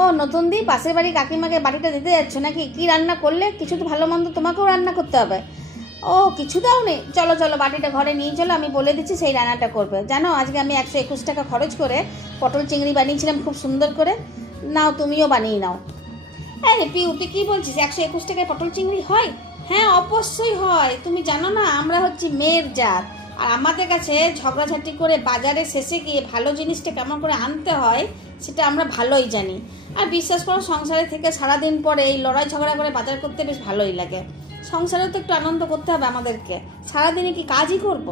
ও নতুন দি, পাশের বাড়ি কাকিমাকে বাড়িটা দিতে যাচ্ছ নাকি? কি রান্না করলে? কিছু তো ভালো মন্দ তোমাকেও রান্না করতে হবে। ও কিছু দাও নি? চলো চলো, বাটিটা ঘরে নিয়ে চলো, আমি বলে দিচ্ছি সেই রান্নাটা করবে। জানো আজকে আমি 121 টাকা খরচ করে পটল চিংড়ি বানিয়েছিলাম খুব সুন্দর করে। নাও, তুমিও বানিয়ে নাও। আরে পিউ, তুই কী বলছিস? 121 টাকায় পটল চিংড়ি হয়? হ্যাঁ অবশ্যই হয়। তুমি জানো না, আমরা হচ্ছি মেয়ের জাত, আর আমাদের কাছে ঝগড়াঝাটি করে বাজারে শেষে গিয়ে ভালো জিনিসটা কেমন করে আনতে হয় সেটা আমরা ভালোই জানি। আর বিশ্বাস করো, সংসারে থেকে সারাদিন পরে এই লড়াই ঝগড়া করে বাজার করতে বেশ ভালোই লাগে। সংসারেও তো একটু আনন্দ করতে হবে আমাদেরকে, সারাদিনে কি কাজই করব।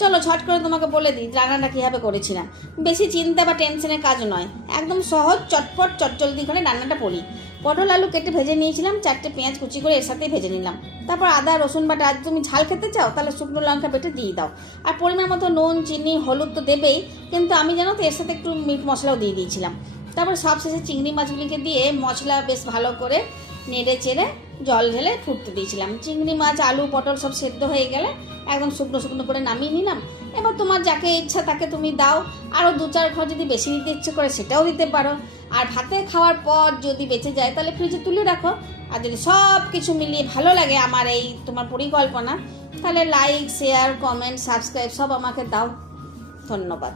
চলো ঝট করে তোমাকে বলে দিই রান্নাটা কীভাবে করেছি না। বেশি চিন্তা বা টেনশনের কাজ নয়, একদম সহজ চটপট চটজলদি করে রান্নাটা করি। পটল আলু কেটে ভেজে নিয়েছিলাম, 4টে পেঁয়াজ কুচি করে এর সাথেই ভেজে নিলাম। তারপর আদা রসুন বাটা, আজ তুমি ঝাল খেতে চাও তাহলে শুকনো লঙ্কা বেটে দিয়ে দাও। আর পরিমাণ মতো নুন চিনি হলুদ তো দেবেই, কিন্তু আমি জানো তো এর সাথে একটু মিট মশলাও দিয়ে দিয়েছিলাম। তারপর সব শেষে চিংড়ি মাছগুলিকে দিয়ে মশলা বেশ ভালো করে নেড়ে চেড়ে জল ঢেলে ফুটতে দিয়েছিলাম। চিংড়ি মাছ আলু পটল সব সেদ্ধ হয়ে গেলে একদম শুকনো শুকনো করে নামিয়ে নিলাম। এবার তোমার যাকে ইচ্ছা তাকে তুমি দাও, আরও 2-4 ঘর যদি বেশি দিতে ইচ্ছে করে সেটাও দিতে পারো। আর ভাতে খাওয়ার পর যদি বেঁচে যায় তাহলে ফ্রিজে তুলে রাখো। আর যদি সব কিছু মিলিয়ে ভালো লাগে আমার এই তোমার পরিকল্পনা, তাহলে লাইক শেয়ার কমেন্ট সাবস্ক্রাইব সব আমাকে দাও। ধন্যবাদ।